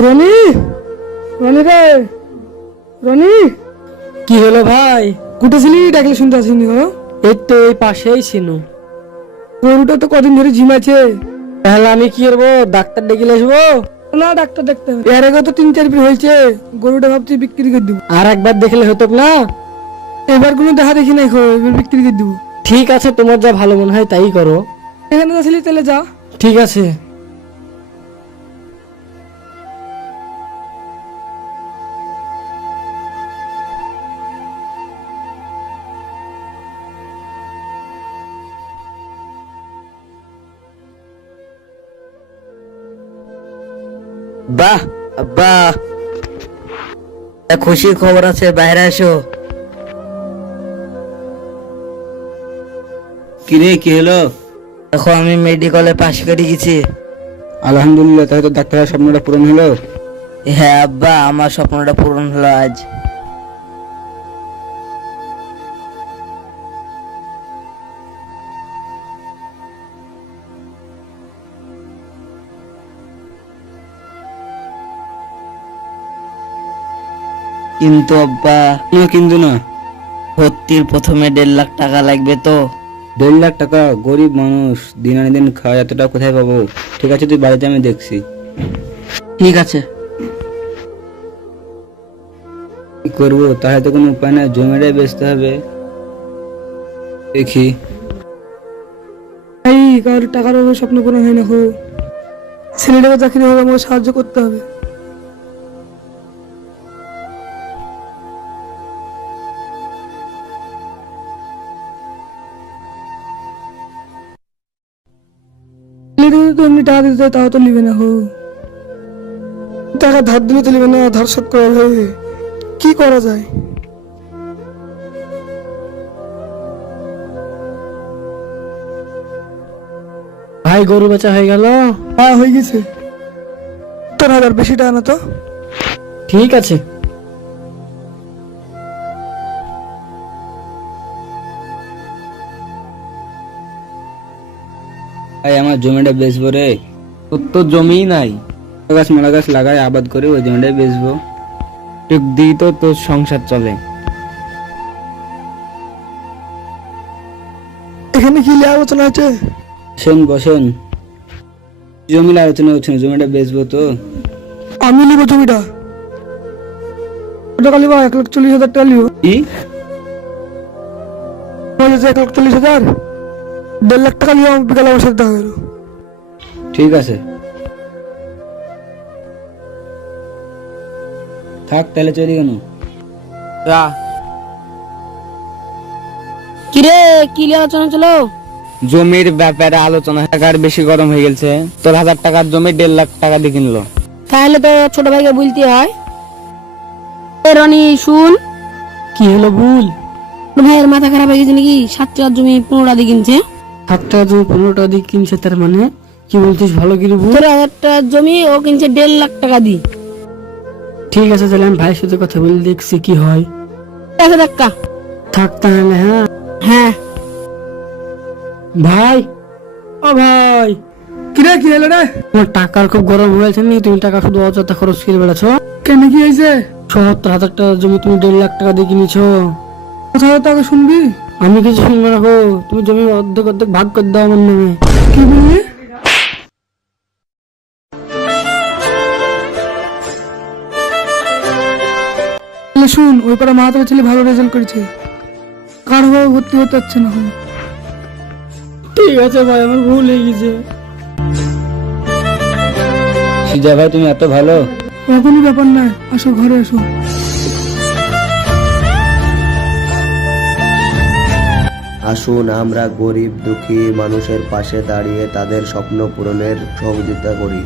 রনি, রনি রে, রনি। কি হলো ভাই? কোথায় ছিলি? ডাকলে শুনতে আসিনি গো। এই তো এই পাশেই ছিল। গরুটা তো কদিন ধরে ঝিমাচ্ছে। তাহলে আমি কি করবো? ডাক্তার ডেকে নিয়ে আসবো? না, ডাক্তার দেখতে হবে। এর আগে তো 3-4 দিন হয়েছে। গরুটা ভাবছি বিক্রি করে দিব। আর একবার দেখলে হতো না? এবার কোনো দেখা দেখি নাই, এবার বিক্রি করে দিব। ঠিক আছে, তোমার যা ভালো মনে হয় তাই করো। এখানে আসলি তাহলে যা। ঠিক আছে। বাহ আব্বা, খুশির খবর আছে, বাইরে আসো। কিরে, কি হলো? দেখো আমি মেডিকেলে পাশ করে গেছি। আলহামদুলিল্লাহ, তাহলে তো ডাক্তারের স্বপ্নটা পূরণ হলো। হ্যাঁ আব্বা, আমার স্বপ্নটা পূরণ হলো আজ। কিন্তু আব্বা, কিন্তু না। ভর্তির প্রথমে 1.5 লাখ টাকা লাগবে তো। 1.5 লাখ টাকা? গরিব মানুষ, দিন আনি দিন খাওয়া, এত টাকা কোথায় পাবো? ঠিক আছে, তুই বাড়িতে, আমি দেখছি। ঠিক আছে। কি করবো? তাহলে তো কোনো উপায় নাই, জমিটাই বেচতে হবে। দেখি। এই কারোর টাকার অভাবে স্বপ্ন পূরণ হয় না। ছেলেটাকে চাকরি হোক, আমাকে সাহায্য করতে হবে। ছেলেটাকে তো এমনি টাকা দিতে চাই, তাও তো নিবে না। টাকা ধার দিলে তো নিবে না, ধার শোধ করা হবে। কি করা যায়? ভাই, গরু বেচা হয়ে গেল? হ্যাঁ, হয়ে গেছে। 70,000, বেশি টাকা না তো। ঠিক আছে। ভাই, আমার জমিটা বেচবো রে। তোর তো জমি নাই। গাছ মারা গাছ লাগাই, আবাদ করে ওই জমিটাই বেচবো। টুক দিই তো তোর সংসার চলে। এখানে কি নিয়ে আলোচনা হয়েছে? বসেন বসেন। জমির আলোচনা হচ্ছে না, জমিটা বেচবো তো। আমি নিব জমিটা। কত টাকা নিব? 1,40,000 টাকা নিব। কি? 1,40,000? 1.5 লাখ টাকা নিব। বিকালে আমার সাথে দেখা করো। ঠিক আছে, থাক তাহলে, চলি কেন? যা। কিরে, কি নিয়ে আলোচনা চলো? জমির ব্যাপারে আলোচনা। টাকার বেশি গরম হয়ে গেছে। তোর 1,000 টাকার জমি 1.5 লাখ টাকা দিয়ে কিনলো। তাহলে তো ছোট ভাইকে বলতে হয়। এ রনি, শুন। কি হলো? ভুল? তোর ভাইয়ের মাথা খারাপ হয়ে গেছে নাকি? 7 টাকার জমি 15 টাকা দিয়ে কিনছে। 7 টাকা জমি 15 টাকা দিয়ে কিনছে, তার মানে কি বলছিস? ভালো কি রে ভুল? 1,000 টাকার জমি ও কিনছে 1.5 লাখ টাকা দিয়ে। ঠিক আছে, তাহলে আমি ভাইয়ের সাথে কথা বলে দেখছি কি হয়। ঠিক আছে, দেখা। থাক তাহলে। হ্যাঁ হ্যাঁ। ভাই, ও ভাই, কিরে, কি হলো রে? তোমার টাকার খুব গরম হয়েছে নি? তুমি টাকা শুধু অযথা খরচ করে বেড়াচ্ছ। কেন, কি হয়েছে? ৭০,০০০ টাকার জমি তুমি 1.5 লাখ টাকা দিয়ে কিনেছো। কোথাও টাকা শুনবি? আমি কিছু শুনবো না গো। তুমি জমি অর্ধেক অর্ধেক ভাগ করে দাও আমার নামে। কি বললি? শুন, ওই পাড়া মাহাতো ছেলে ভালো রেজাল্ট করেছে। কার ভাবে ভর্তি হতে হচ্ছে না। ঠিক আছে ভাই, আমার ভুল হয়ে গেছে। সিজা ভাই, তুমি এত ভালো। কোনো ব্যাপার নাই, আসো ঘরে আসো। আসুন আমরা গরিব দুঃখী মানুষের পাশে দাঁড়িয়ে তাদের স্বপ্ন পূরণের সহযোগিতা করি।